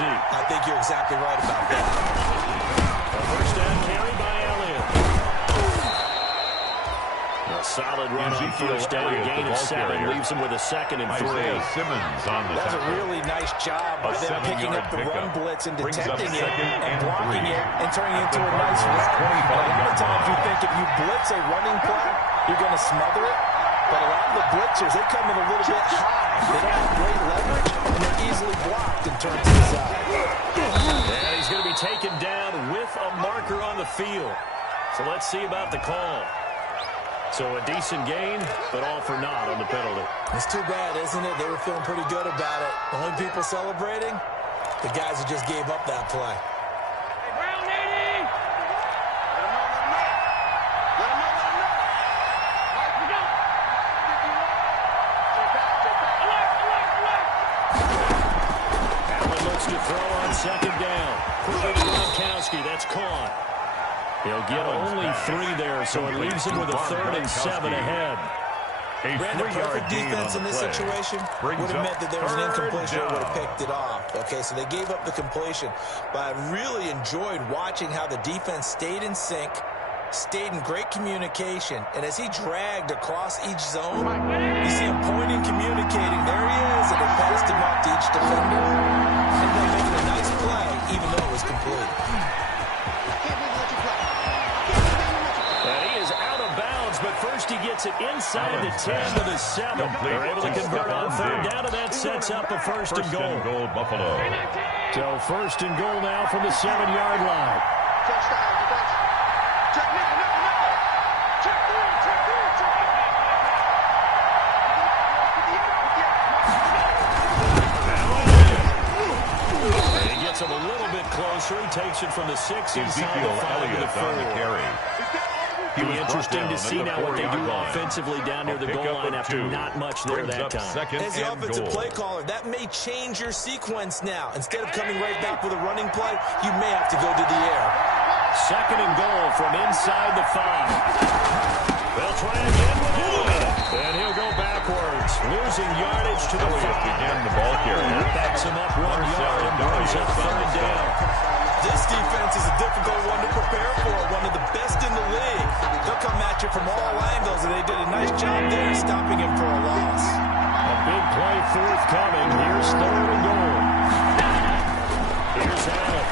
see. I think you're exactly right about that. A first down carry by Elliott. A solid run on first down. Gain of 7 leaves him with a 2nd and 3. Simmons on the That's a really nice job of them picking up the run blitz and detecting it and blocking it and turning it into a nice run. A lot of times you think if you blitz a running play, you're going to smother it. But a lot of the blitzers, they come in a little bit high. They don't have great leverage, and they're easily blocked and turned to the side. And he's going to be taken down with a marker on the field. So let's see about the call. So a decent gain, but all for naught on the penalty. It's too bad, isn't it? They were feeling pretty good about it. The only people celebrating, the guys who just gave up that play. Allen looks to throw on 2nd down. Quickly to Gronkowski. That's caught. He'll get only 3 there, so it leaves him with a 3rd and 7 ahead. Brandon, perfect defense in this situation would have meant that there was an incompletion that would have picked it off. Okay, so they gave up the completion. But I really enjoyed watching how the defense stayed in sync, stayed in great communication, and as he dragged across each zone, you see him pointing, communicating. There he is, and they passed him off to each defender. And then making a nice play, even though it was complete. But first he gets it inside the 10 to the 7. They're able to convert on 3rd down, and that sets up a first and goal. Buffalo. So 1st and goal now from the 7-yard line. He gets him a little bit closer. He takes it from the 6 inside the 5 to the 4. It'll be interesting to see now what they do offensively down near the goal line after not much there that time. As the offensive play caller, that may change your sequence now. Instead of coming right back with a running play, you may have to go to the air. 2nd and goal from inside the 5. They'll try again with Elliott. And he'll go backwards, losing yardage to the 5. Again, the ball carrier. That backs him up 1 yard and brings up 3rd down. This defense is a difficult one to prepare for, one of the best in the league. They'll come at you from all angles, and they did a nice job there stopping him for a loss. A big play forthcoming. Here's 3rd and goal. Here's Allen.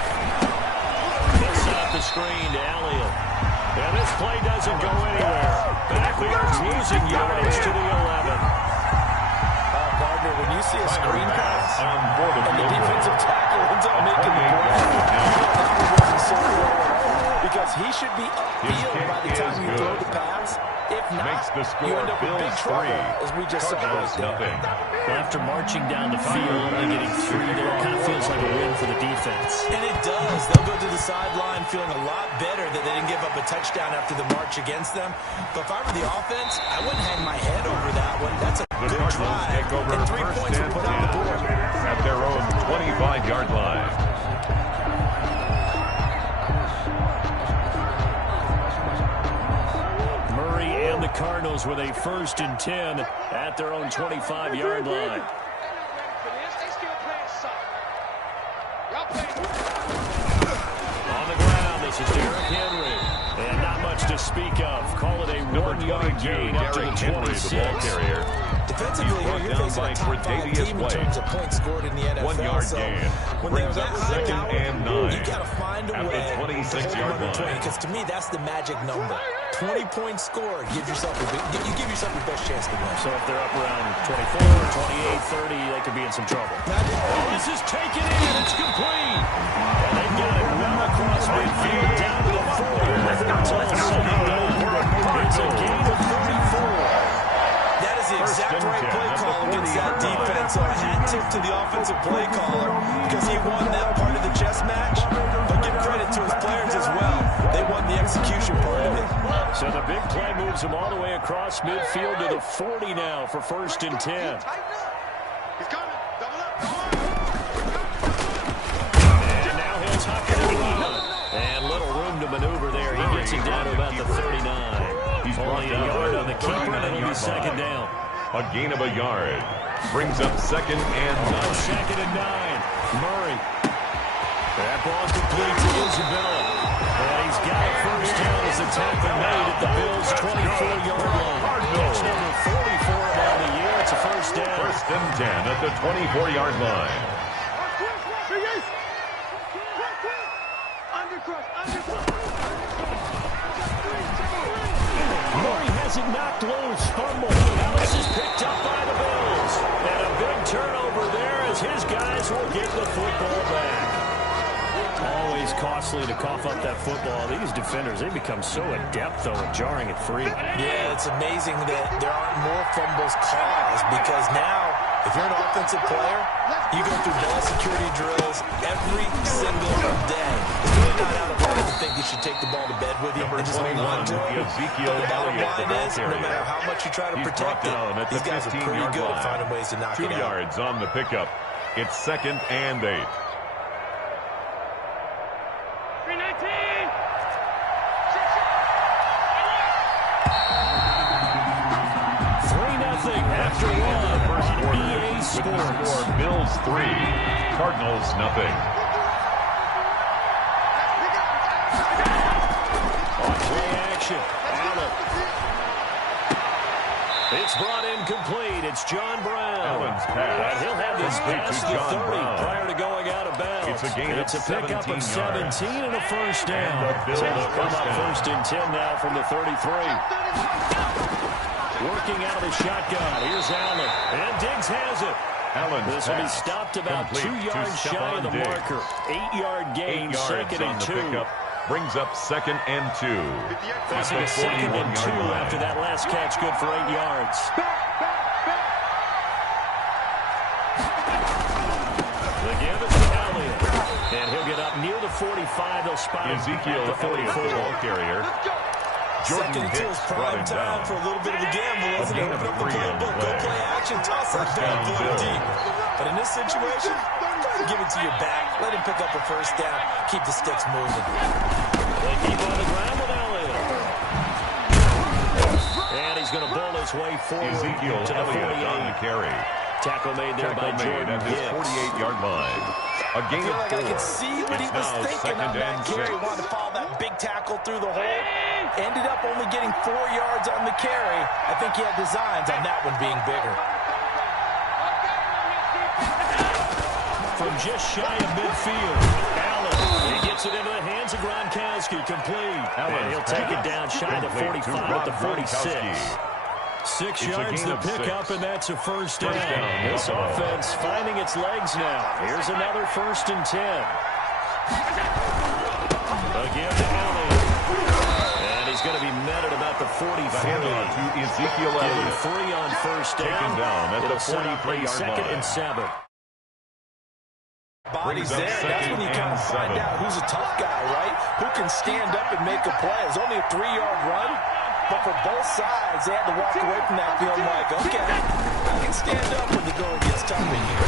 Gets off the screen to Elliott. And this play doesn't go anywhere. Backwards, losing yardage to the 11. Partner, when you see a screen pass and the defensive tackle ends up making the play, because he should be upfield by the time you throw the pass. If not, you end up in big trouble, as we just saw right there. After marching down the field and getting 3 there, it kind of feels like a win for the defense. And it does. They'll go to the sideline feeling a lot better that they didn't give up a touchdown after the march against them. But if I were the offense, I wouldn't hang my head over that one. That's a good drive. And 3 points were put on the board. At their own 25-yard line. And the Cardinals with a 1st and 10 at their own 25-yard line. On the ground, this is Derrick Henry. And not much to speak of. Call it a 1-yard gain up to the 26. Defensively, you're facing a top-5 team in terms of points scored in the NFL. 1-yard gain. When they're that high power, you got to find a at way the 26-yard line. Because to me, that's the magic number. 20-point score. You give yourself your best chance to win. So if they're up around 24, 28, 30, they could be in some trouble. Oh, this is taken in. It's complete. And they've got it well across midfield down to the 40. It's a gain of 34. That is the exact right play call against that defense. So a hat tip to the offensive play caller because he won that part of the chess match. But give credit to his players as well. They won the execution part of it. So the big play moves him all the way across midfield to the 40 now for 1st and 10. And now he'll tuck it and run. And little room to maneuver there. He gets it down to about the 39. Only a yard on the keeper, and it'll be 2nd down. A gain of a yard. Brings up 2nd and 9. 2nd and 9. Murray That ball complete to Isabella. And he's got a first down as the tackle made at the Bills' 24-yard line. Catch number 44 on the year. It's a first down. First and 10 at the 24-yard line. Murray has it knocked loose. Fumble. Now this is picked up by the Bills. And a big turnover there as his guys will get the football back. Always costly to cough up that football. These defenders, they become so adept, though, at jarring it free. Yeah, it's amazing that there aren't more fumbles caused because now, if you're an offensive player, you go through ball security drills every single day. It's really not out of order to think you should take the ball to bed with you and just hold on to it. Ezekiel The bottom Elliott, line is, no matter how much you try to protect it, these guys are pretty good at finding ways to knock it 2 out. yards on the pickup. It's 2nd and 8. 3-0 after one on EA Sports. Bills 3, Cardinals nothing. On play action, Allen. It's brought in complete. It's John Brown. Allen's pass. And he'll have this pass to 30 prior to going out of bounds. It's a gain of 17 pickup of 17 yards. and a first down. And the So Bills they'll come first up down. first and 10 now from the 33. Working out of the shotgun. Here's Allen. And Diggs has it. Allen's This will be pass. stopped about Complete 2 to yards shy of the Diggs. marker. 8-yard gain, 8 yards second on and the 2. pickup. Brings up 2nd and 2. Facing a second and 2 after that last catch. Good for 8 yards. The give is to Elliott. And he'll get up near the 45. They'll spot him Ezekiel at the Elliott, the 44. ball carrier. Jordan Second and 2 is Hicks brought prime him time down. for a little bit of a gamble, isn't it? gain of Open up the 3 on the playbook, go play. play action, toss that First ball, down, put it Bills. deep. But in this situation, go ahead and give it to your back. Let him pick up a first down. Keep the sticks moving. They keep on the ground with Elliott. And he's going to bowl his way forward Ezekiel to the Elliott on 48. the carry. Tackle made there by Tackle made Jordan at his Hicks. 48-yard line. A gain I feel of like 4. I can see what he It's was now thinking on 2nd that and carry. 6. Wanted to follow that big tackle through the hole. Ended up only getting 4 yards on the carry. I think he had designs on that one being bigger. From just shy of midfield, Allen. He gets it into the hands of Gronkowski. Complete. And he'll take it down shy of the 45 at the 46. 6 yards to pick up, and that's a first down. This offense finding its legs now. Here's another 1st and 10. Again to Elliott. And he's going to be met at about the 45. The handoff to Ezekiel Give him Elliott. 3 on first down. Taken down at the It'll set up a 43-yard second line. and 7. Bodies Brings up there. That's when you kind of 2nd find and 7. out who's a tough guy, right? Who can stand up and make a play. It's only a 3-yard run, but for both sides, they had to walk away from that feeling like, okay, I can stand up when the going gets tough in here.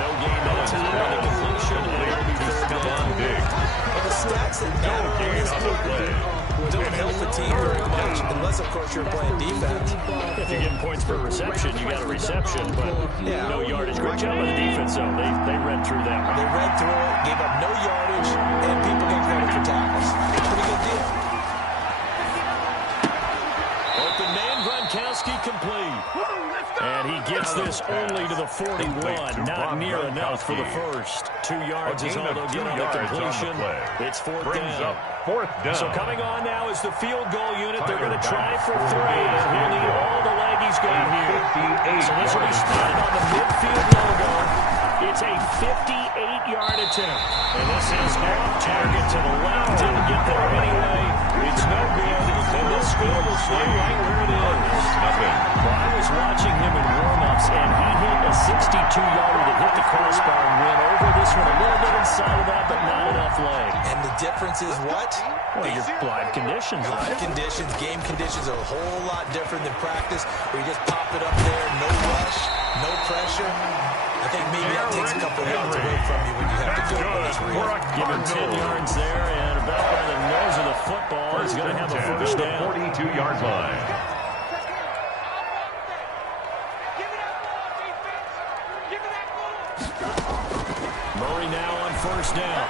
No gain on the completion. And it'll be third down. Diggs. And the stats that matter on this play don't help the team very much, unless, of course, you're playing defense. If you're getting points per reception, you got a reception, but no yardage. Great job by the defense, though. They read through that one. They read through it, gave up no yardage, and people got credit for tackles. Pretty good deal. Open man, Gronkowski complete. And he gets this only to the 41. Not near enough for the first. 2 yards is all they'll get on the completion. It's fourth down. Fourth down. So coming on now is the field goal unit. They're going to try for 3. And he'll need all the leg he's got here. So this will be spotted on the midfield logo. It's a 58-yard attempt. And this is off target to the left. Didn't get there anyway. It's no good. And this score will stay right where it is. Nothing. Well, I was watching him in warm-ups, and he hit a 62-yarder that hit the crossbar and went over this one a little bit inside of that, but not enough leg. And the difference is what? Well, your live conditions, Live right? conditions, game conditions are a whole lot different than practice, where you just pop it up there, no rush, no pressure. I think maybe that takes a couple yards away from you when you have to go when it's real. Give him 10 yards there, and about by the nose of the football, he's going to have a first down. 42-yard line. Murray now on first down.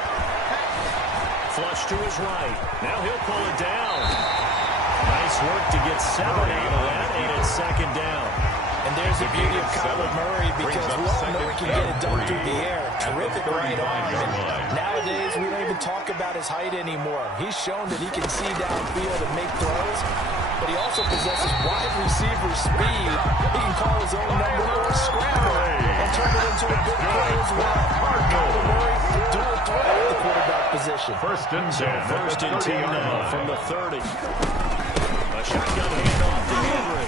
Flush to his right. Now he'll pull it down. Nice work to get 7 out of that, and it's second down. And there's the beauty of Kyler Murray, because we all know he can get it done through the air. Terrific right arm. And nowadays, we don't even talk about his height anymore. He's shown that he can see downfield and make throws, but he also possesses wide receiver speed. He can call his own number or scramble and turn it into a big play as well. Kyler Murray, dual threat at the quarterback position. First and 10. First and 10 now from the 30. A shotgun handoff to Henry.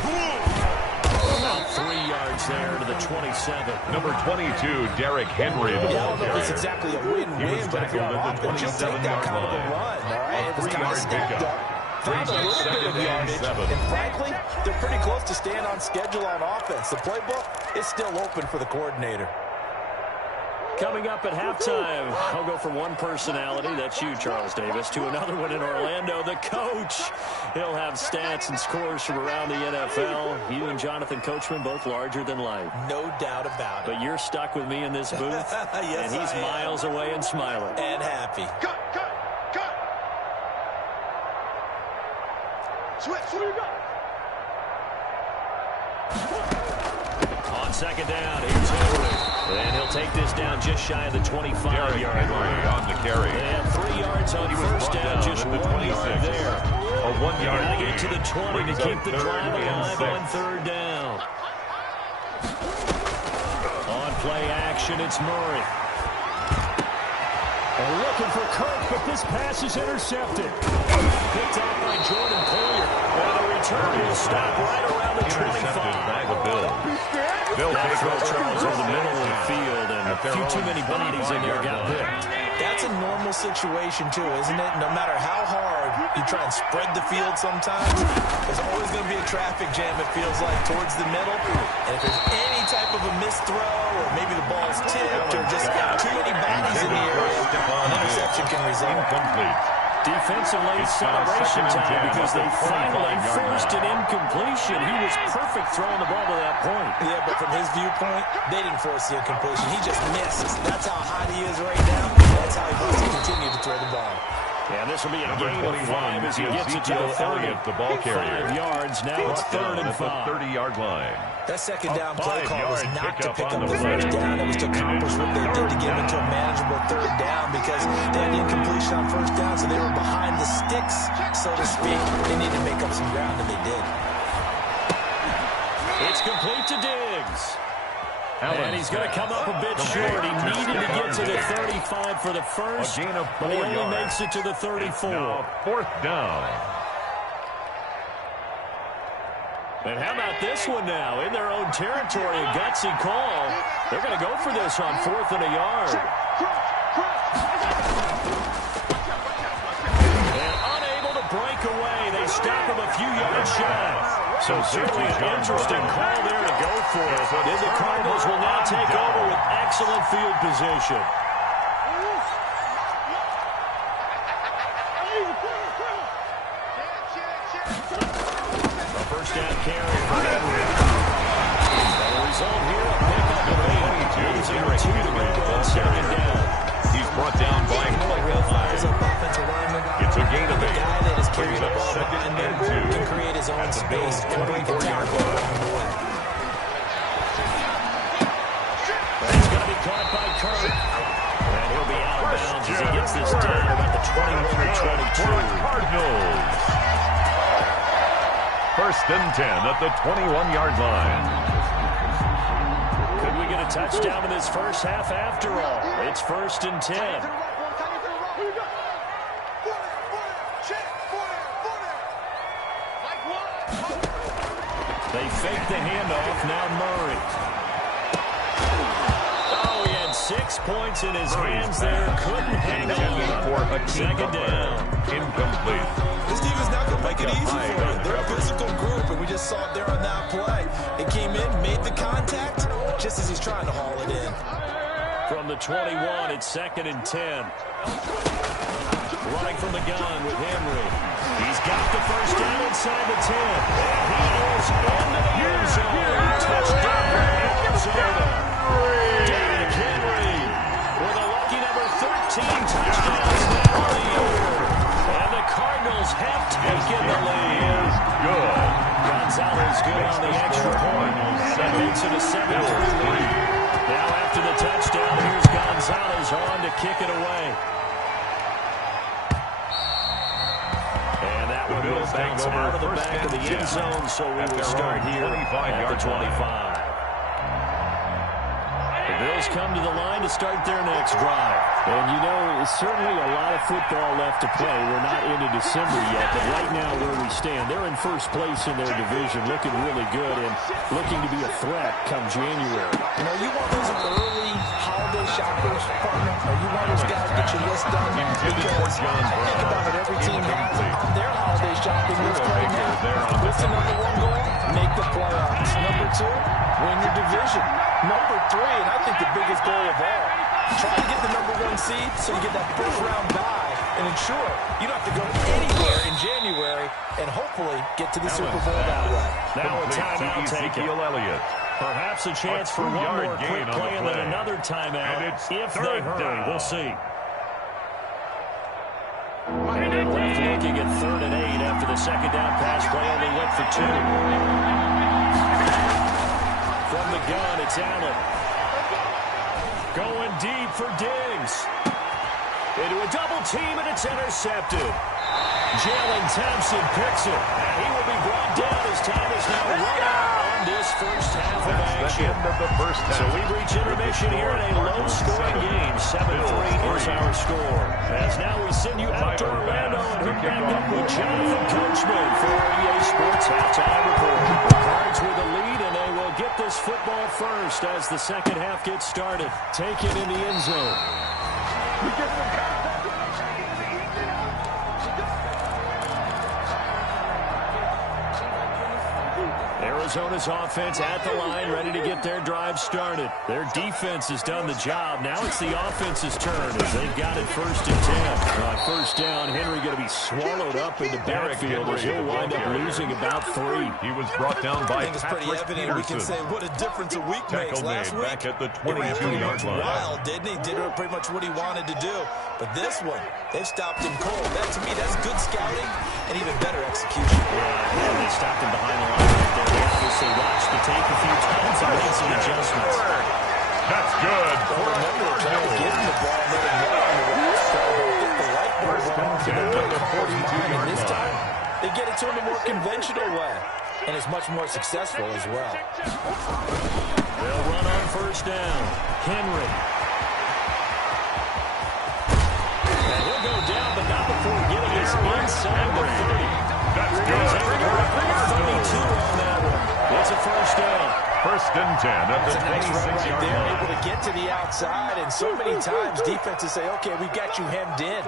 About 3 yards there to the 27. Number 22, Derrick Henry, the ball carrier. It's exactly a win-win, but if you're on offense, you'll take that kind of a run, all right? It was kind of stacked up. Found a little bit of yardage, and frankly, they're pretty close to staying on schedule on offense. The playbook is still open for the coordinator. Coming up at halftime, I'll go from one personality, that's you, Charles Davis, to another one in Orlando, the coach. He'll have stats and scores from around the NFL. You and Jonathan Coachman, both larger than life. No doubt about it. But you're stuck with me in this booth, yes, and he's miles away and smiling. And happy. Cut. Switch, what do you got? On second down, here's Henry. And he'll take this down just shy of the 25-yard line. On the carry. They have 3 yards on first down, just 1 yard there. A 1 yard Got to gain. get to the 20 to keep the drive alive on third down. On play action, it's Murray. And looking for Kirk, but this pass is intercepted. Picked out by Jordan Poyer. And the return will stop right around the 25. By the Bills. That throw, Charles, over the middle of the field, and a few too many bodies in there got picked. That's a normal situation, too, isn't it? No matter how hard you try and spread the field sometimes, there's always going to be a traffic jam, it feels like, towards the middle. And if there's any type of a missed throw, or maybe the ball's tipped, or just too many bodies in the area, an interception can result. Incomplete. Defensive late celebration time because they finally forced an incompletion. He was perfect throwing the ball to that point. Yeah, but from his viewpoint, they didn't force the incompletion. He just missed. That's how hot he is right now. That's how he wants to continue to throw the ball. Yeah, this will be a Number gain of 5 as he gets it to the 30. The ball carrier. 5 yards. Now it's third and 5. 30-yard line. That second down play call was 5-yard not to pick pickup up on the the first play. down. It was to accomplish what they did to get into a manageable third down, because they had the incompletion on first down, so they were behind the sticks, so to speak. They needed to make up some ground, and they did. It's complete to Diggs. Allen And he's going to come up a bit short. He needed to get to the 35 for the first, A gain of 4 but he only yards. makes it to the 34. Now, fourth down. And how about this one now? In their own territory, a gutsy call. They're going to go for this on 4th and a yard. And unable to break away. They stop him a few yards shy. So certainly an interesting call there to go for it. Then the Cardinals will now take over with excellent field position. A first down carry for Henry. And the result here, a pickup of 8. Derrick Henry on second down. He's brought down by Real fires up offensive lineman. It's a gain of The 8. guy that is carrying the Brings up ball second behind and him 2. can create his own At the space Bills' and break a 24-yard tackle line. along the way. He's going to be caught by Kirk. And he'll be out of bounds as he gets this down about the 21 or 22. Cardinals. First and 10 at the 21-yard line. Could we get a touchdown in this first half after all? It's first and 10. They fake the handoff. Now Murray. Oh, he had 6 points in his hands there. Couldn't hang on. For a Second down. Incomplete. This team is not going to make it easy for you. They're a physical group, and we just saw it there on that play. It came in, made the contact, just as he's trying to haul it in. From the 21, it's second and 10. Running from the gun with Henry. He's got the first down inside the 10. And he is into the end zone. Touchdown, Arizona. Derrick Henry with a lucky number 13 touchdowns now in the year. And the Cardinals have taken the lead. Good. Gonzalez good on the extra point. That makes it a 7-3 lead. Now after the touchdown, here's Gonzalez on to kick it away. And that one will bounce out of the back of the end zone, so we will start here at the 25. The Bills come to the line to start their next drive. And, you know, certainly a lot of football left to play. We're not into December yet, but right now where we stand, they're in first place in their division, looking really good and looking to be a threat come January. You know, you want those early holiday shoppers, partner, or you want those guys to get your list done, because I think about it, every team has on their holiday shopping list right now. What's the number one goal? Make the playoffs. Number two, win your division. Number three, and I think the biggest goal of all, try to get the number one seed so you get that first round bye and ensure you don't have to go anywhere in January and hopefully get to the Super Bowl that way. Now a timeout taken. Perhaps a chance for one more quick play and then another timeout if they hurry. We'll see. Left looking at 3rd and 8 after the second down pass play only went for 2. From the gun, it's Allen. Going deep for Diggs. Into a double team, and it's intercepted. Jalen Thompson picks it, and he will be brought down as time is now run out on this first half of action. So we reach intermission here in a low-scoring game. 7-3 is our score. As now we send you out to Orlando and hook back up with Jonathan Coachman for our EA Sports Halftime Report. The Cards with the lead, and they will get this football first as the second half gets started. Taken in the end zone. Arizona's offense at the line, ready to get their drive started. Their defense has done the job. Now it's the offense's turn as they've got it 1st and 10. First down, Henry going to be swallowed up in the backfield as he'll wind up losing about 3. He was brought down by I think it's pretty evident. We can say what a difference a week makes. Last week, back at the he ran pretty much 22-yard line. wild, didn't he? Did pretty much what he wanted to do. But this one, they've stopped him cold. That, to me, that's good scouting and even better execution. Yeah, they stopped him behind the line right there. They obviously watched the tape a few times and made some adjustments. That's good. Well, remember, trying to give him the ball, let him run on the route, so they'll get the light bulb on to the 42-yard line. This time, they get it to him a more conventional way, and it's much more successful as well. They'll run on first down. Henry. And he'll go down, but not before getting us inside the 30. That's good. 32 on that one. It's a first down. 1st and 10 at the 26-yard They're line. able to get to the outside, and so many times defenses say, okay, we've got you hemmed in.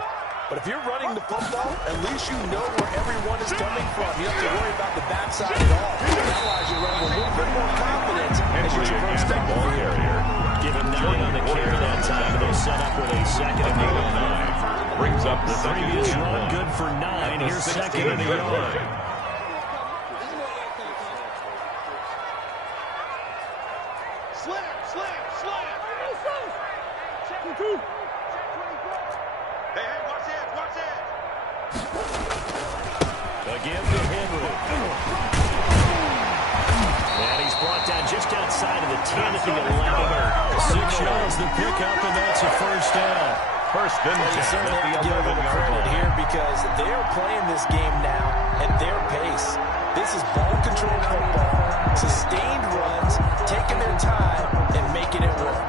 But if you're running the football, at least you know where everyone is coming from. You don't have to worry about the backside at all. That allows you to run with a little bit more confidence as you traverse that ball carrier. Give him 9 on the carry that time, and they'll set up with a 2nd and 9. Brings up The previous run good for 9. Here's 2nd and 9. Again to Henry. And he's brought down just outside of the 10 at the 11. 6 yards the pickup, and that's a first down. 1st and 10 Certainly at have to the give them 11-yard credit line. here because they're playing this game now at their pace. This is ball control football, sustained runs, taking their time and making it work.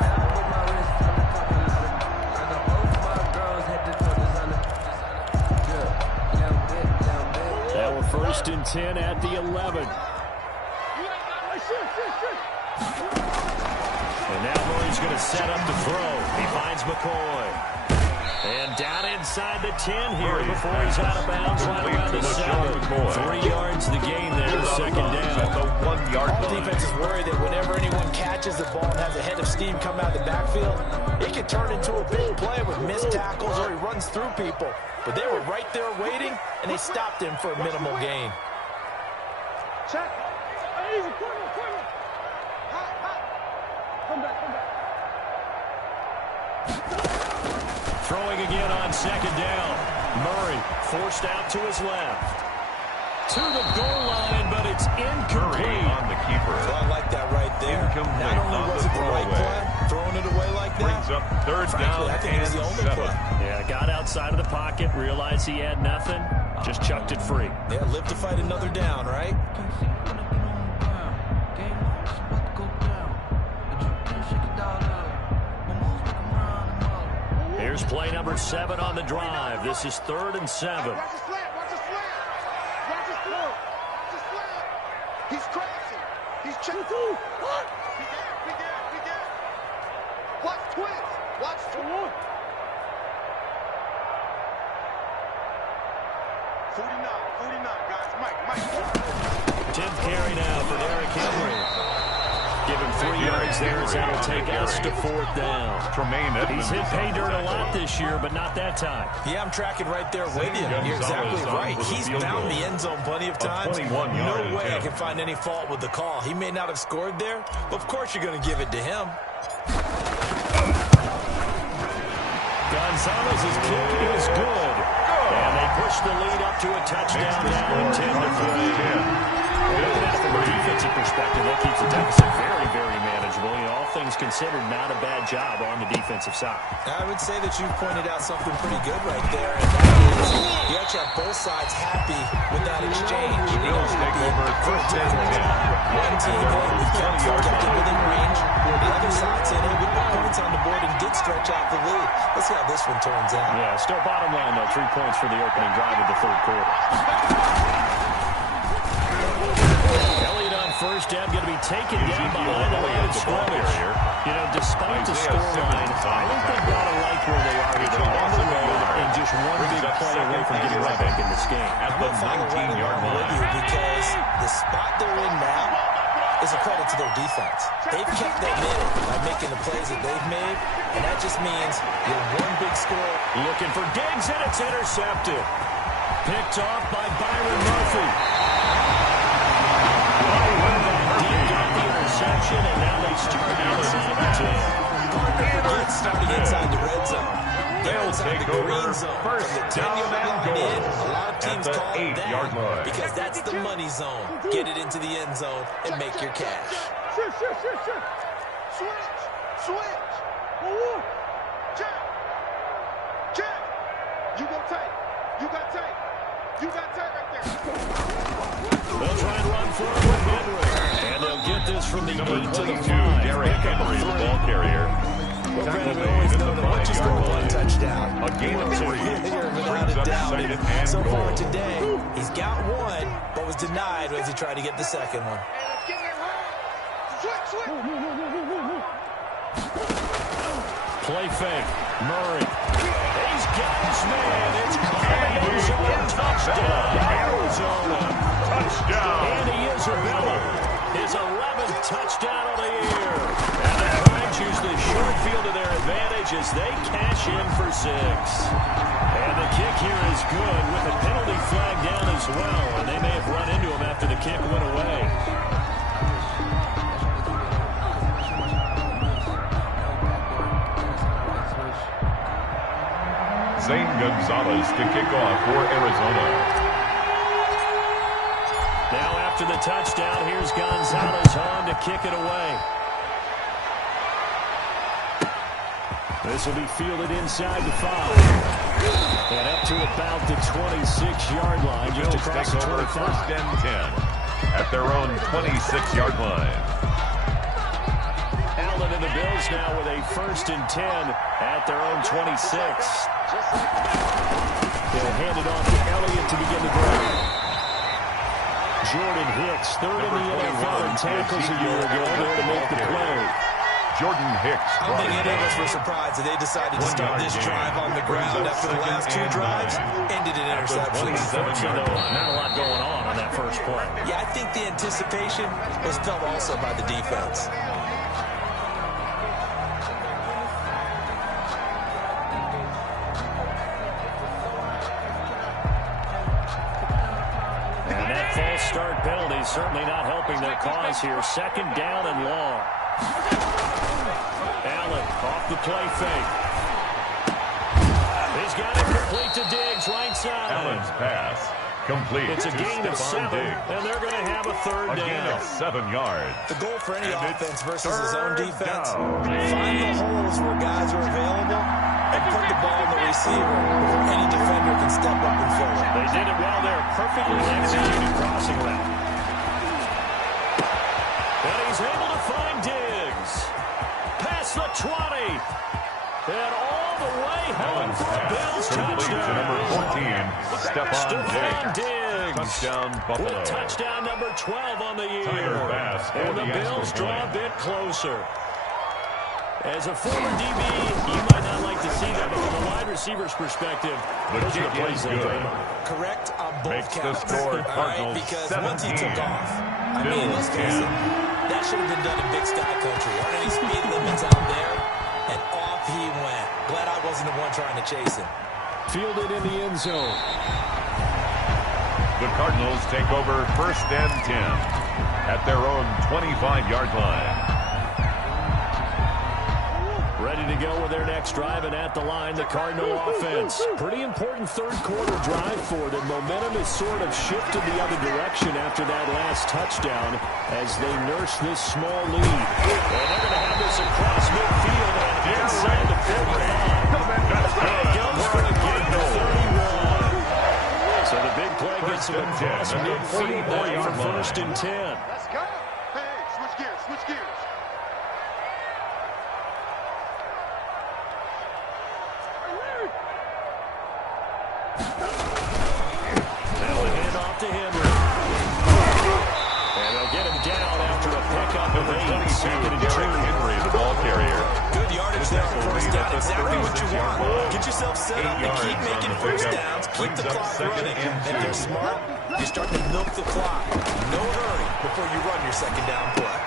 Now we're 1st and 10 at the 11. And now Murray's going to set up to throw. He finds McCoy. And down inside the 10 here before he's out of bounds right around the 7. 3 yards the gain there, 2nd down. The 1-yard All line. defenses worry that whenever anyone catches the ball and has a head of steam come out of the backfield, it can turn into a big play with missed tackles or he runs through people. But they were right there waiting, and they stopped him for a minimal gain. Check. Easy, corner. Hot. Come back. Throwing again on second down. Murray forced out to his left. To the goal line, but it's incomplete. Murray on the keeper. So I like that right there. Incomplete. Not only was it the right play, throwing it away like that. Brings up third down I think it was the only and 7. play. Yeah, got outside of the pocket, realized he had nothing, just chucked it free. Yeah, live to fight another down, right? Here's play number 7 on the drive. This is 3rd and 7. Watch his slant. Watch his slant. Watch his slant. Watch his slant. He's crashing. He's checking. What? He got. Watch twins. Watch twins. 49, guys. Mike. 10th carry now for Derrick Henry. Give him 3 yards there as that'll take us to 4th down. He's hit pay dirt a lot this year, but not that time. Yeah, I'm tracking right there with you. You're exactly right. He's found the end zone plenty of times. No way I can find any fault with the call. He may not have scored there, but of course you're going to give it to him. Gonzalez's kick is good. And they push the lead up to a touchdown now, 10-3. Looking at it from a defensive perspective, that keeps the deficit very, very manageable. You know, all things considered, not a bad job on the defensive side. I would say that you've pointed out something pretty good right there, and that is you actually have both sides happy with that exchange. Bills take over first and 10. One team kept it within range. The other side said, hey, we put points on the board and did stretch out the lead. Let's see how this one turns out. Yeah, still bottom line, though. 3 points for the opening drive of the 3rd quarter. Elliott on first down, going to be taken down behind the line of scrimmage. You know, despite the scoreline, I don't think they ought to like where they are here. They're on the road and just one big play away from getting right back in this game. At the 19-yard line. Because the spot they're in now is a credit to their defense. They've kept them in it by making the plays that they've made, and that just means you're one big score. Looking for Diggs, and it's intercepted. Picked off by Byron Murphy. Got the interception, and now they start outside the 10. Starting inside the red zone. They'll take over first down and goal a lot of teams at the call it 8-yard that line. because that's the money zone. Get it into the end zone and make your cash. Switch. Check. You got tape right there. They'll try and run for it with Henry. And they'll get this from the 8 to the 5. Derrick Henry, the ball carrier. Well, Brandon, we always know that once you score one touchdown, A gain of 2. without a doubt. So far today, he's got one, but was denied as he tried to get the second one. Hey, let's get it right. Switch. Play fake. Murray. He's got his man. It's Arizona. Touchdown. Arizona. Touchdown. Andy Isabella. His 11th touchdown of the year. And the Pride choose the short field to their advantage as they cash in for 6. And the kick here is good with a penalty flag down as well. And they may have run into him after the kick went away. Zane Gonzalez to kick off for Arizona. Now after the touchdown, here's Gonzalez on to kick it away. This will be fielded inside the 5. And up to about the 26-yard line, just across the 25. First and 10 at their own 26-yard line. Allen and the Bills now with a 1st and 10 at their own 26. They'll hand it off to Elliott to begin the drive. Jordan Hicks, 3rd in the NFL in tackles a year ago, there to make the play. Jordan Hicks. I don't think any of us were surprised that they decided to start this drive on the ground after the last 2 drives ended in interceptions. Unfortunately, though, not a lot going on that first play. Yeah, I think the anticipation was felt also by the defense. And that false start penalty certainly not helping their cause here. 2nd down and long. Allen off the play fake. to Diggs, right side. Allen's pass complete. It's a gain of 7, and they're going to have a third down. A gain of 7 yards. The goal for any offense versus his own defense, find the holes where guys are available and put the ball in the receiver before any defender can step up and fill it. They did it well there. Perfectly executed crossing route. And he's able to find Diggs. Past the 20. And all the way home for a Bills touchdown. Number 14, Stephon Diggs. Touchdown, Buffalo. With touchdown number 12 on the year. And the Bills draw a bit closer. As a former DB, you might not like to see that, but from a wide receiver's perspective, those are the plays they dream on. Correct on both Makes counts. the score Cardinals because 17. once he took off, I mean, let's face it, that should have been done in Big Sky Country. Aren't any speed limits out there? And off he went. Glad I wasn't the one trying to chase him. Fielded in the end zone. The Cardinals take over 1st and 10 at their own 25-yard line. Ready to go with their next drive, and at the line, the Cardinal offense. Pretty important third-quarter drive for them. Momentum has sort of shifted the other direction after that last touchdown as they nurse this small lead. And they're going to have this across midfield and inside the 35. And it goes for a gain of 31. So the big play gets them across midfield now for 1st and 10. Let's go. Hey, switch gears, switch gears. To Henry. And they'll get him down after a pickup of 8. Second and 2. Henry, the ball carrier. Good yardage there on 1st down. Exactly what you want. Get yourself set up and keep making 1st downs. Keep the clock running. If they're smart, you start to milk the clock. No hurry before you run your 2nd down play.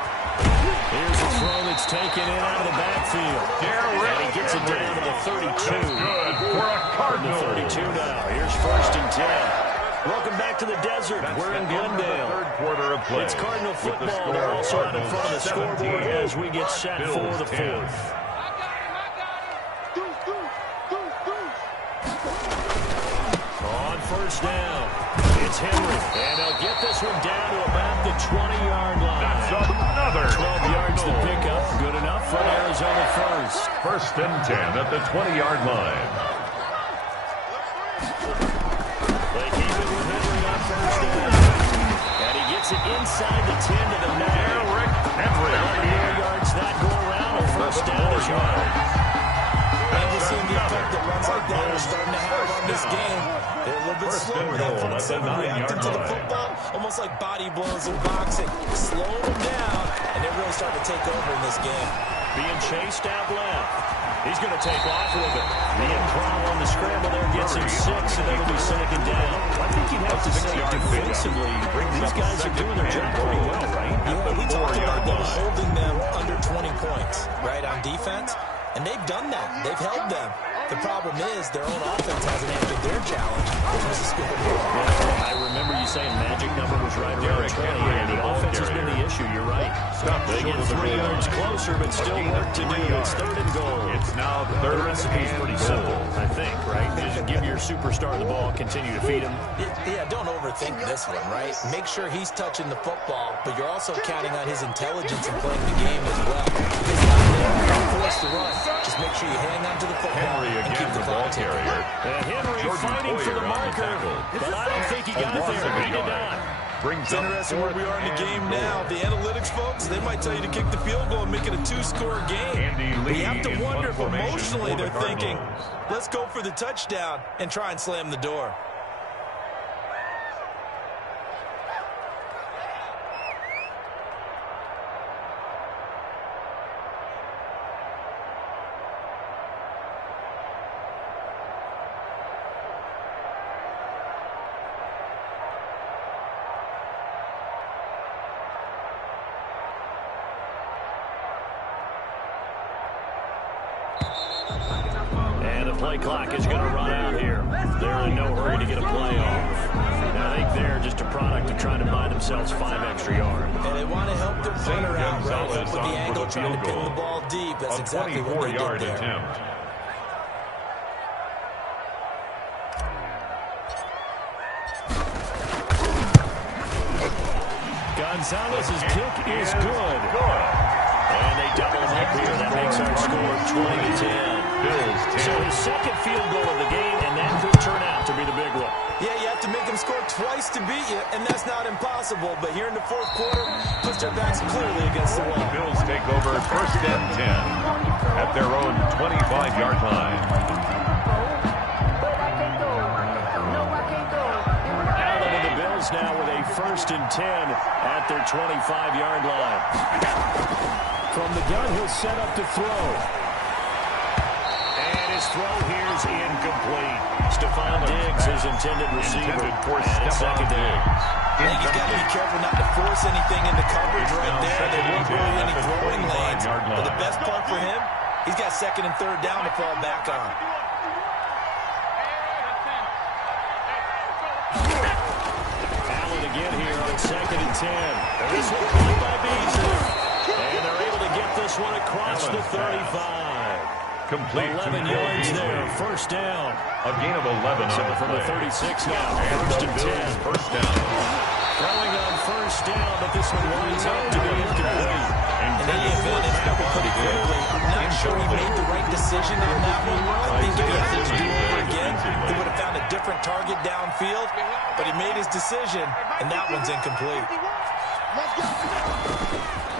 Here's a throw that's taken in out of the backfield. And he gets it down to the 32. Good for a Cardinal. The 32 now. Here's 1st and 10. Welcome back to the desert. We're in Glendale. Third quarter of play. It's Cardinal football. They're also out in front of the scoreboard as we get set for the 4th. On 1st down, it's Henry. And they'll get this one down to about the 20-yard line. That's another 12 yards to pick up. Good enough for Arizona first. 1st and 10 at the 20-yard line. They keep it with Henry on 1st down. And he gets it inside the 10 to the 9. Derrick Henry. 11 more yards that go around on 1st down as well. And you see the effect that runs like that are starting to have on this game. They're a little bit slower. That front seven reacting to the football, almost like body blows in boxing. Slow them down, and they're really starting to take over in this game. Being chased out left. He's going to take off with it. The improv on the scramble there gets him 6, and then it'll be 2nd down. I think you'd have to say defensively, these guys are doing their job pretty well, right? Yeah, we talked about them holding them under 20 points, right, on defense. And they've done that. They've held them. The problem is their own offense hasn't answered their challenge, which was to score more. I remember you saying magic number was right around 20, and the offense has been the issue. You're right. They get 3 yards closer, but still work to do. It's 3rd and goal. It's now the third recipe's pretty simple, I think, right? Just give your superstar the ball, continue to feed him. Yeah, don't overthink this one, right? Make sure he's touching the football, but you're also counting on his intelligence in playing the game as well. He's not there, forced to run. Just make sure you hang on to the football and keep the ball carrier. And Henry fighting for the marker, but I don't think he got there. He did not. It's interesting where we are in the game now. The analytics folks, they might tell you to kick the field goal and make it a 2-score game. But you have to wonder if emotionally they're thinking, let's go for the touchdown and try and slam the door. And the play clock is going to run out here. They're in no hurry to get a play off. Now, I think they're just a product of trying to buy themselves 5 extra yards. And they want to help their punter out, right? Help with the angle, trying to pin the ball deep. That's exactly what they did there. Gonzalez's kick is good. And they double him up here. That makes our score 20-10. So his second field goal of the game, and that could turn out to be the big one. Yeah, you have to make them score twice to beat you, and that's not impossible. But here in the fourth quarter, puts their backs clearly against the wall. The Bills take over first and 10 at their own 25-yard line. Allen and the Bills now with a first and 10 at their 25-yard line. From the gun, he'll set up to throw. His throw here is incomplete. Stephon Diggs, his intended receiver. For and second down. I think he's got to be careful not to force anything into coverage right there. There weren't really any throwing lanes. But the best part for him, he's got second and third down to fall back on. Allen again here on second and 10. This one caught by Beasley. And they're able to get this one across the 35. Complete 11 yards there, first down. A gain of 11 So on the from the play. 36 now, And first the and Bills 10. first down. Throwing on first down, but this one winds up to be incomplete. In any event, it's covered pretty quickly. I'm not sure he made the right decision on that one. I think if he had to do over again, he would have found a different target downfield. But he made his decision, and that one's incomplete.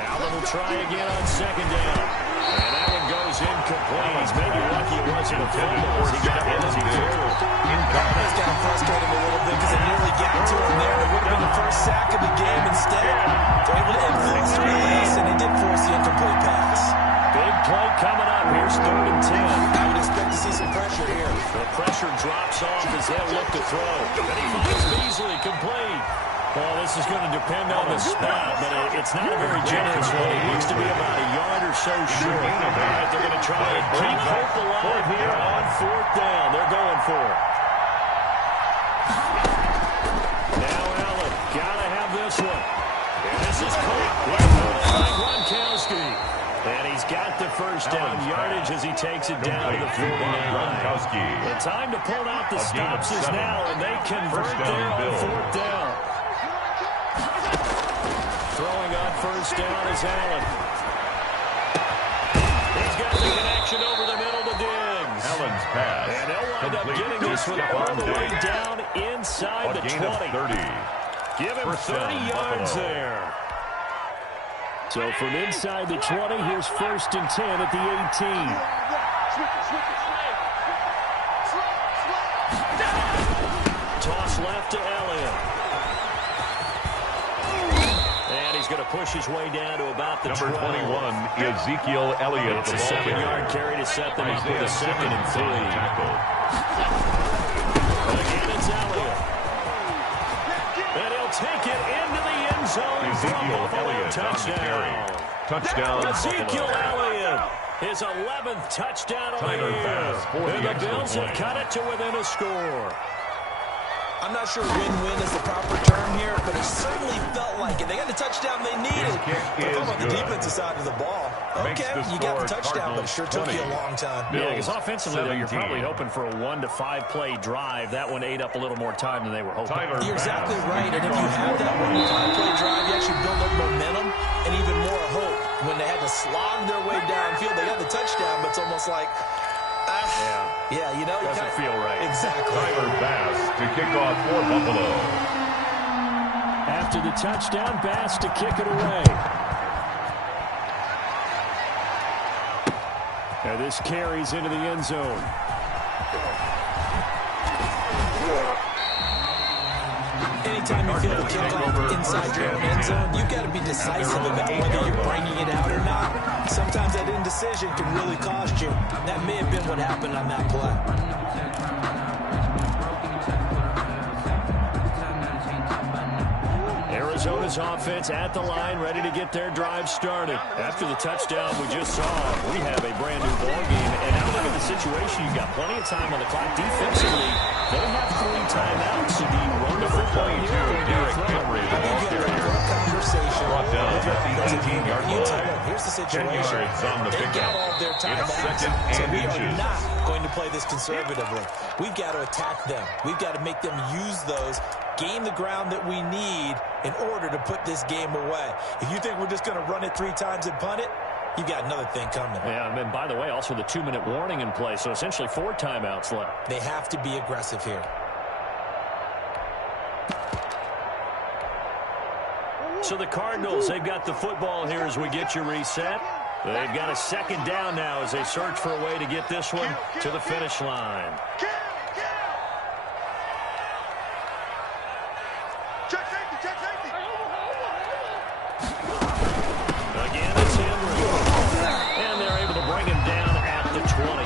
Allen will try again on second down. And that one goes incomplete. He's maybe lucky it wasn't a fumble as he got hit as he threw. That's kind of frustrating a little bit because it nearly got to him there. It would have been the first sack of the game. Instead, they're able to influence the release, and they did force the incomplete pass. Big play coming up. Here's third and 10. I would expect to see some pressure here. The pressure drops off as they'll look to throw. And he finds Beasley complete. Well, this is going to depend on the spot, but it's not a very generous one. It needs to be about a yard or so short. All right, they're going to try and keep hope alive here on fourth down. They're going for it. Now Allen, got to have this one. And this is caught by Gronkowski. And he's got the first down yardage as he takes it down to the 49. The time to pull out the stops is now, and they convert there on fourth down. Throwing on first down is Allen. He's got the connection over the middle to Diggs. Allen's pass. And they'll wind up getting this one all the way down inside the 20. Give him 30 yards there. So from inside the 20, here's first and 10 at the 18. Toss left to Elliott. And he's going to push his way down to about the 12. Number 21, Ezekiel Elliott. It's a 7-yard carry to set them up with a second and 3. Again, it's Elliott. And he'll take it into the end zone. Ezekiel Elliott touchdown. Touchdown. Ezekiel Elliott, his 11th touchdown of the year. And the Bills have cut it to within a score. I'm not sure win-win is the proper term here, but it certainly felt like it. They got the touchdown they needed. But how about the defensive side of the ball? Okay, you got the touchdown, but it sure took you a long time. Yeah, because offensively, you're probably hoping for a 1 to 5 play drive. That one ate up a little more time than they were hoping. You're exactly right, and if you have that 1 to 5 play drive, you actually build up momentum and even more hope. When they had to slog their way downfield, they got the touchdown, but it's almost like, yeah, you know. Doesn't feel right. Exactly. Tyler Bass to kick off for Buffalo. After the touchdown, Bass to kick it away. Now this carries into the end zone. Anytime you feel the kickoff inside your own end zone, you've got to be decisive about whether you're bringing it out or not. Sometimes that indecision can really cost you. That may have been what happened on that play. Arizona's offense at the line, ready to get their drive started. After the touchdown we just saw, we have a brand new ball game. And now look at the situation. You've got plenty of time on the clock. Defensively, they have 3 timeouts. So do you run the football here? Derrick Henry, the ball carrier. Conversation. Brought down at the 18-yard line. Here's the 10 situation. yards on the They got pickup. all of their It's timeouts. second So and we are inches. not going to play this conservatively. We've got to attack them. We've got to make them use those gain the ground that we need in order to put this game away. If you think we're just going to run it 3 times and punt it, you've got another thing coming. Yeah, and by the way, also the 2-minute warning in play, so essentially 4 timeouts left. They have to be aggressive here. So the Cardinals, they've got the football here as we get you reset. They've got a second down now as they search for a way to get this one to the finish line. Again, it's Henry. And they're able to bring him down at the 20.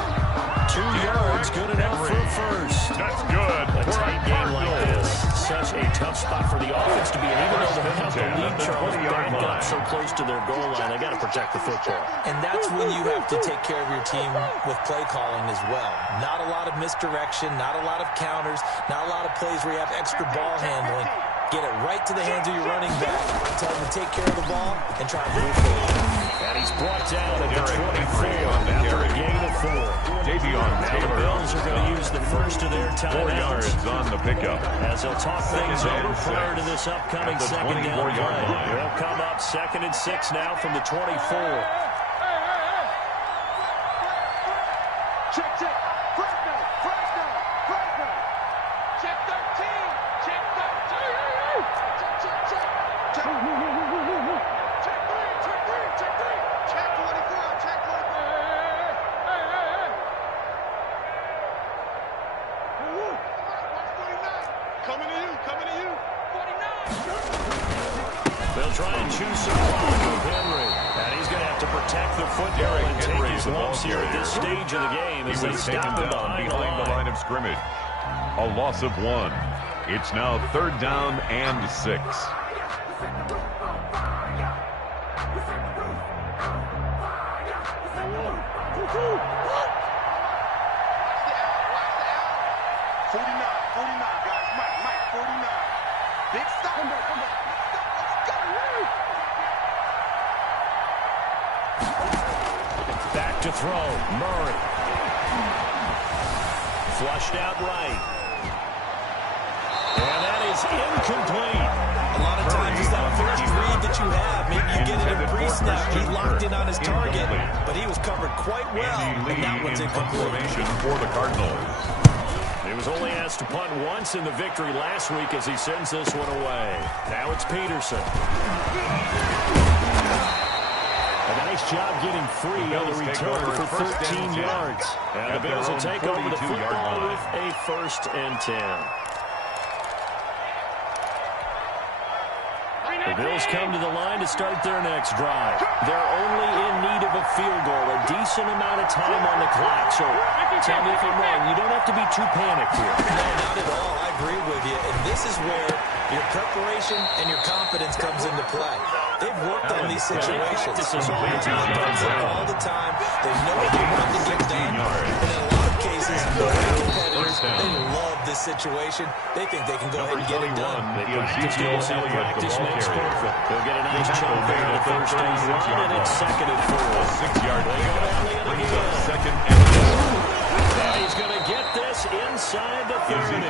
2 yards, good enough for first. That's good. A tight game like this. Such a tough spot for the offense to be in. Even though they have the lead, Charles, back up so close to their goal line, they got to protect the football. And that's when you have to take care of your team with play calling as well. Not a lot of misdirection, not a lot of counters, not a lot of plays where you have extra ball handling. Get it right to the hands of your running back. Tell them to take care of the ball and try to move forward. And he's brought down at the 24 after a gain of 4. Now the Bills are going to use the first of their timeouts 4 yards on the pickup. as they'll talk things over prior to this upcoming second down play. They'll come up 2nd and 6 now from the 24. Check, check. First down, first down, first down. Check 13, check 13. Check, check, check. Check 3, check 3, check 3. Check 24, check 24. Watch 49. Coming to you, coming to you. 49. They'll try and choose some clock with Henry. And he's going to have to protect the football and take his lumps here at this stage of the game as they stop him behind the line of scrimmage. A loss of 1. It's now 3rd down and 6. Back to throw. Murray. Flushed out right. And that is incomplete. A lot of times it's that first read that you have. Maybe you get it in pre-snap. He locked in on his target, but he was covered quite well, and that one's incomplete. For the Cardinals. He was only asked to punt once in the victory last week as he sends this one away. Now it's Peterson. A nice job getting free on the return for 13 yards. And the Bills will take over the football with a 1st and 10. The Bills come to the line to start their next drive. They're only in need of a field goal, a decent amount of time on the clock. So tell me if I'm wrong. You don't have to be too panicked here. No, not at all. I agree with you. And this is where your preparation and your confidence comes into play. They've worked on these situations. All the time. They know what they want to get done. And in a lot of cases, competitors, they love this situation. They think they can go ahead and get it done. Practice makes perfect. They'll get a nice chunk there on the first down run, and it's 2nd and 4. 6-yard brings up 2nd and 4. And he's going to get this inside the 30.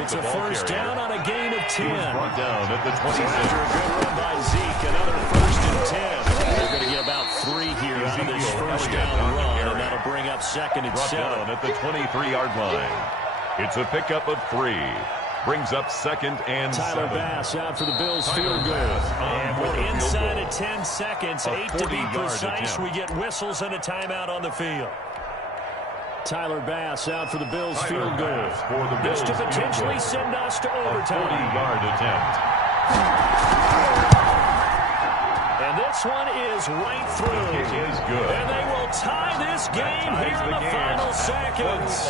It's a first down on a gain of 10. Brought down at the 26. After a good run by Zeke, another 1st and 10. They're going to get about 3 here out of this first down run, and that'll bring up 2nd and 7. Down at the 23-yard line. It's a pickup of 3. Brings up 2nd and 7. Tyler Bass out for the Bills field goal. And we're inside of 10 seconds. 8 to be precise. We get whistles and a timeout on the field. Tyler Bass out for the Bills field goal. This to potentially send us to overtime. 40-yard attempt. And this one is right through. It is good. And they will tie this game here in the final seconds.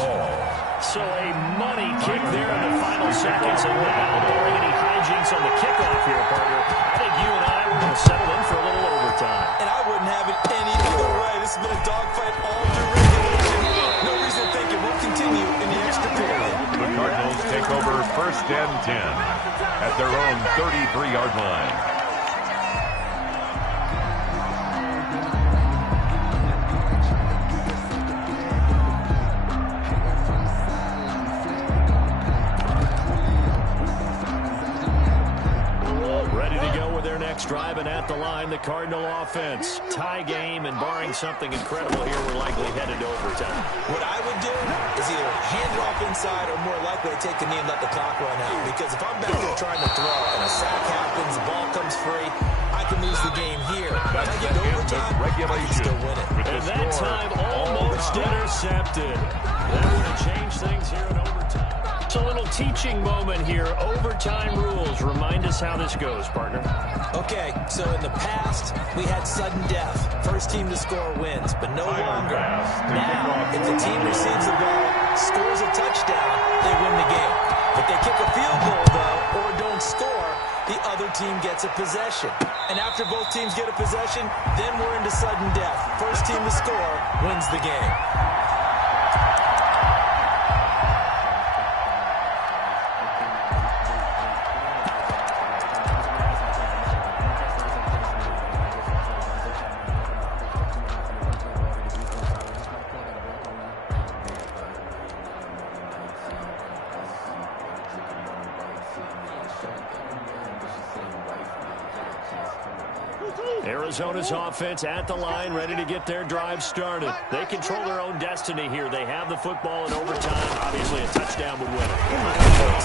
So a money kick there in the final seconds. And now, barring any hijinks on the kickoff here, partner, I think you and I were going to settle in for a little overtime. And I wouldn't have it any other way. This has been a dogfight all through regulation. No reason to think it won't continue in the extra period. The Cardinals take over 1st and 10 at their own 33-yard line. offense driving at the line, the Cardinal offense. Tie game, and barring something incredible here, we're likely headed to overtime. What I would do is either hand it off inside or more likely to take the knee and let the clock run out. Because if I'm back there trying to throw and a sack happens, the ball comes free, I can lose the game here. If I get to overtime, I can still win it. And that time almost intercepted. That would have changed things here in overtime. It's a little teaching moment here. Overtime rules. Remind us how this goes, partner. Okay, so in the past, we had sudden death. First team to score wins, but no longer. Now, if the team receives the ball, scores a touchdown, they win the game. If they kick a field goal, though, or don't score, the other team gets a possession. And after both teams get a possession, then we're into sudden death. First team to score wins the game. Arizona's offense at the line, ready to get their drive started. They control their own destiny here. They have the football in overtime. Obviously, a touchdown would win it.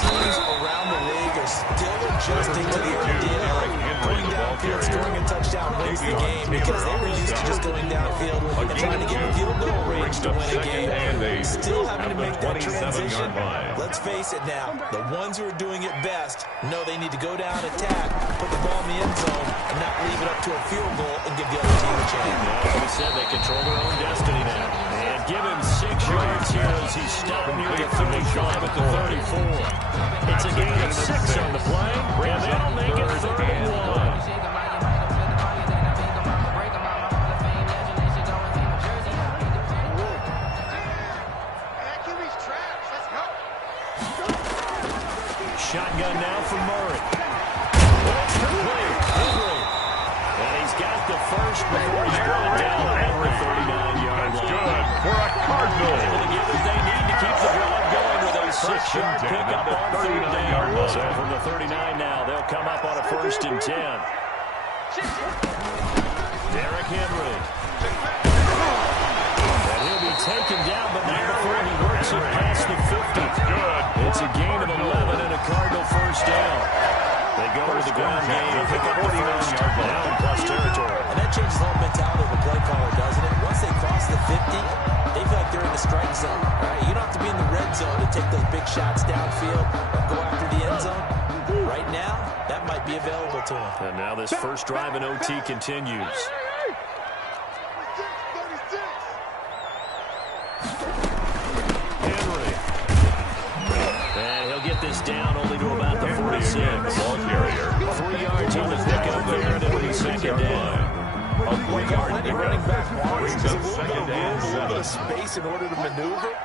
Teams around the league are still adjusting to the idea of going downfield, scoring a touchdown wins the game because they were used to just going downfield and trying to get the field goal range to win a game. Still having to make that transition. Let's face it now, the ones who are doing it best know they need to go down, attack, put the ball in the end zone, and not leave it up to a field goal and give the other team a chance. As we said, they control their own destiny now. And give him 6 yards here as he's stopped near the 35 at the 34. It's a gain of 6 on the play, and that'll make it 3rd and 1. Shotgun now for Murray. That's complete. Henry. And he's got the first before he's brought down at the 39-yard line. Good for a Cardinal. Able to get what they need to keep the drive going with a 6-yard pickup on 3rd down. So from the 39 now, they'll come up on a 1st and 10. Derrick Henry. And he'll be taken down, but not before he works it past the 50. It's a gain of 11 and a Cardinal 1st down. They go to the ground game and pick up the 1st down in plus territory. And that changes the whole mentality of the play caller, doesn't it? Once they cross the 50, they feel like they're in the strike zone. Right? You don't have to be in the red zone to take those big shots downfield or go after the end zone. Right now, that might be available to them. And now this first drive in OT continues. Henry. And he'll get this down only to about the 46. 3 yards on the pickup there, and it'll be 2nd down. A 3-yard running back wants a little bit of room, a little bit of space in order to maneuver,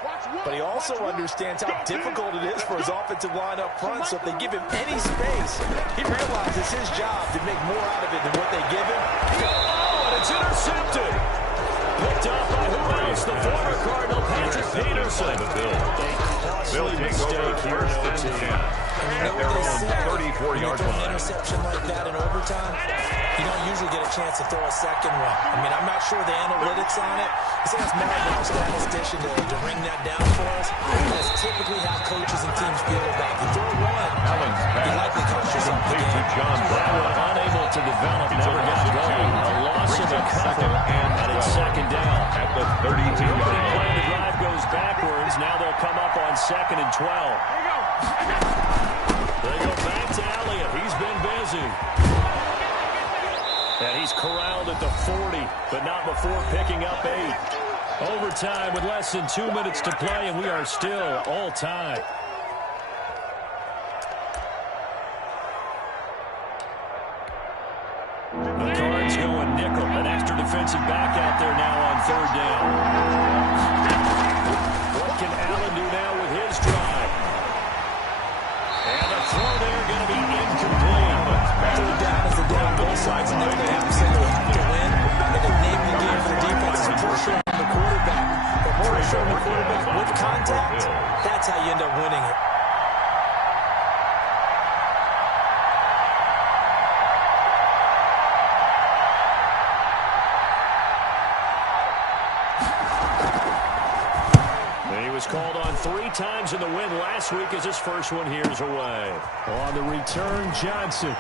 but he also understands how difficult it is for his offensive line up front, so if they give him any space, he realizes it's his job to make more out of it than what they give him. Oh, and it's intercepted. Picked up by who else? The former Cardinal, Patrick Peterson. They'll take over 1st and 10 at their own 34-yard line. An interception like that in overtime, you don't usually get a chance to throw a second one. I mean, I'm not sure the analytics on it. Let's ask Madden, our statistician, to ring that down for us. That's typically how coaches and teams feel about it. Throw one, you likely cost yourself the game. John Brown, unable to develop, never got going. A loss of a couple, and it's 2nd down. At the 32-yard line. The drive goes backwards. Now they'll come up on 2nd and 12. They go back to Elliott. He's been busy. And he's corralled at the 40, but not before picking up 8. Overtime with less than 2 minutes to play, and we are still all tied. The Cards going nickel. An extra defensive back out there now on 3rd down. What can Allen do now with his drive? And the throw there going to be incomplete. 3rd down is the down. Both sides know they have to win. And the name of the game for the defense is pressure on the quarterback. But pressure on the quarterback with contact, that's how you end up winning it. was called on 3 times in the win last week as his first one here is away. On the return, Johnson.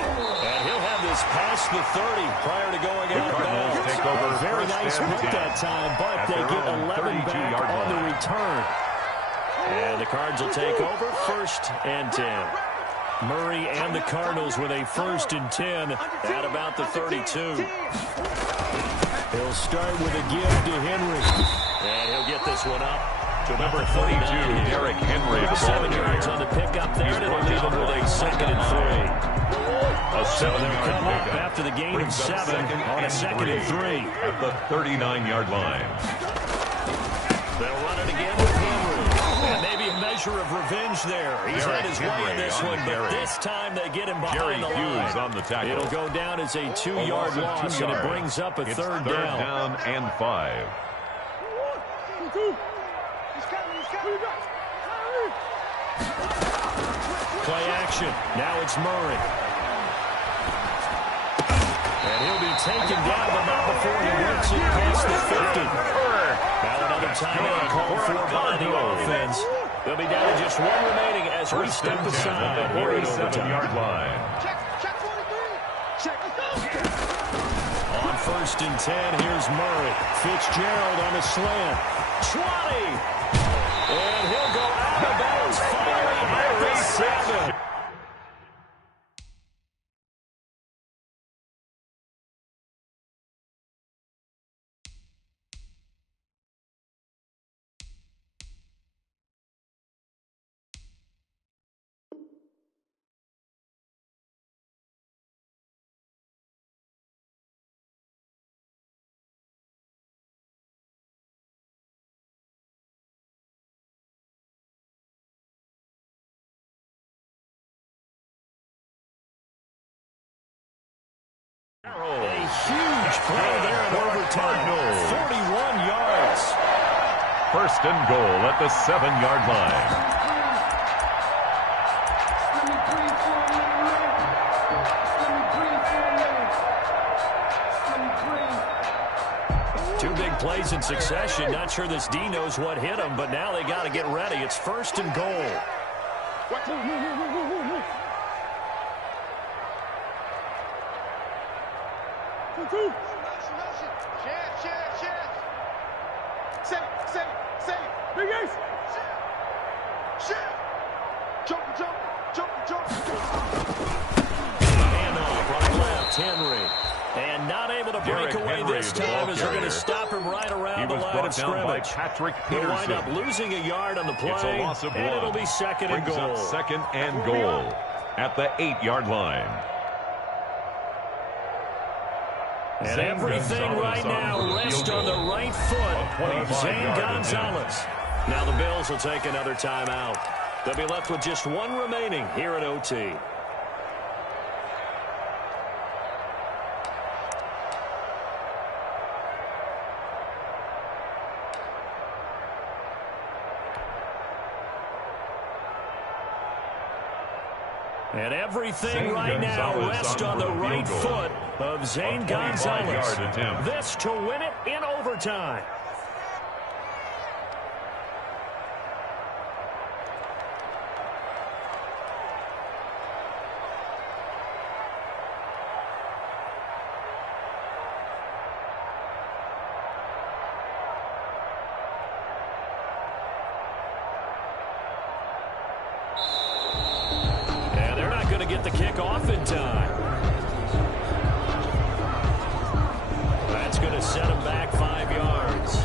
And he'll have this past the 30 prior to going out of bounds. Take over. Very nice pick that time, but they get 11 back on the return. And the Cards will take over 1st and 10. Murray and the Cardinals with a 1st and 10 at about the 32. He'll start with a give to Henry. And he'll get this one up to Number 42, Derrick Henry. 7 yards on the pickup there, and it'll leave him with a 2nd and 3. A 7-yard Come up pickup. after the gain of Brings up 7 on a 2nd and 3. At the 39-yard line. They'll run it again with Henry. And maybe a measure of revenge there. He's had his way in this one, but this time they get him behind the line. On the tackle. It'll go down as a 2-yard loss, and it brings up a third down. Down and 5. Play action. Now it's Murray. And he'll be taken down, but not before he works it past the 50. Now another timeout called for by the offense. They'll be down to just 1 remaining as we step aside here at overtime. 47-yard line. On 1st and 10, here's Murray. Fitzgerald on a slant. 20. And he'll go out of bounds finally at the 7. A huge play there in overtime. 41 yards. 1st and goal at the 7-yard line. Two big plays in succession. Not sure this D knows what hit him, but now they got to get ready. It's 1st and goal. Handoff right left, Henry. And not able to break away this time as they're going to stop him right around the line of scrimmage. He'll wind up losing a yard on the play, It's a loss of 1. and it'll be 2nd and Brings goal. up 2nd and goal at the 8-yard line. And everything right now rests on the right foot of Zane Gonzalez. Now the Bills will take another timeout. They'll be left with just 1 remaining here at OT. And everything right now rests on the right foot of Zane Gonzalez. This to win it in overtime. Get the kick off in time. That's going to set him back 5 yards.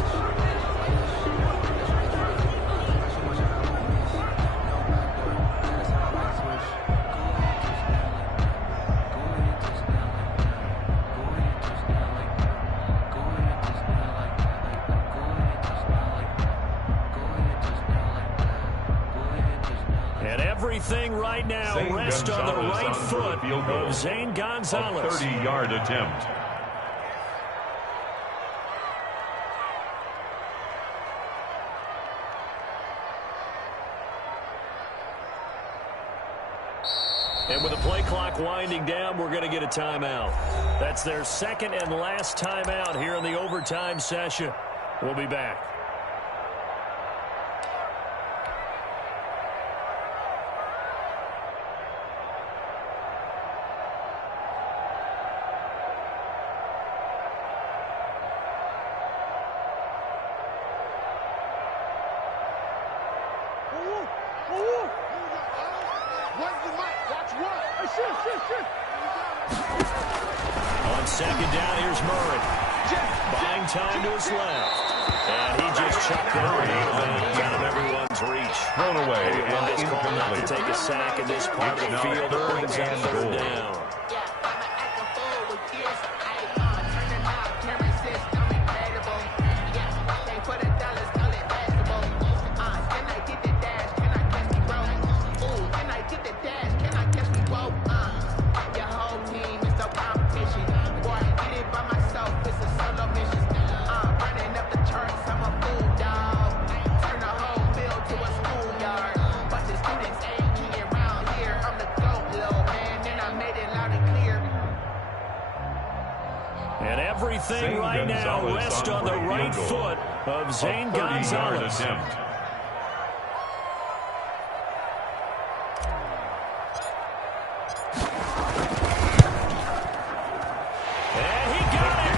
Everything right now rests on the right foot of Zane Gonzalez. A 30-yard attempt. And with the play clock winding down, we're going to get a timeout. That's their 2nd and last timeout here in the overtime session. We'll be back. On second down, here's Murray. Buying time to his left. And he just chucked it right out of everyone's reach. Thrown away. And this call not to take a sack in this part of the field. It brings up third down. Everything right now rests on the right foot of Zane Gonzalez. And he got it.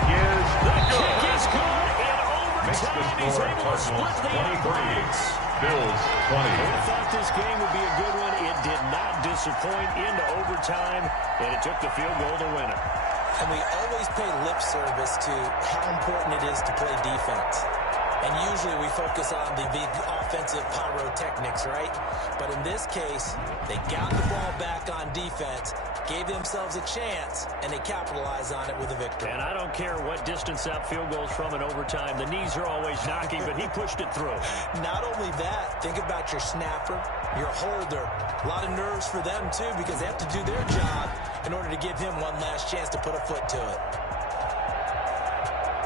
The kick is good. In overtime, he's able to split the difference. Bills 20. We thought this game would be a good one. It did not disappoint into overtime, and it took the field goal to win it. And we always pay lip service to how important it is to play defense. And usually we focus on the big offensive pyrotechnics, right? But in this case, they got the ball back on defense, gave themselves a chance, and they capitalized on it with a victory. And I don't care what distance that field goes from in overtime. The knees are always knocking, but he pushed it through. Not only that, think about your snapper, your holder. A lot of nerves for them, too, because they have to do their job in order to give him one last chance to put a foot to it.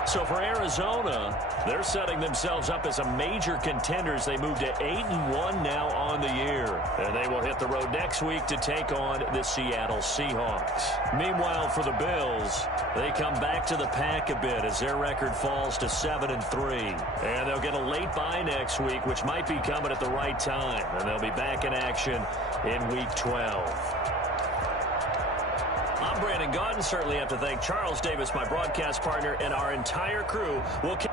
So for Arizona, they're setting themselves up as a major contenders. They move to 8-1 now on the year. And they will hit the road next week to take on the Seattle Seahawks. Meanwhile, for the Bills, they come back to the pack a bit as their record falls to 7-3. And they'll get a late bye next week, which might be coming at the right time. And they'll be back in action in Week 12. I'm Brandon Gaudin. Certainly have to thank Charles Davis, my broadcast partner, and our entire crew. We'll catch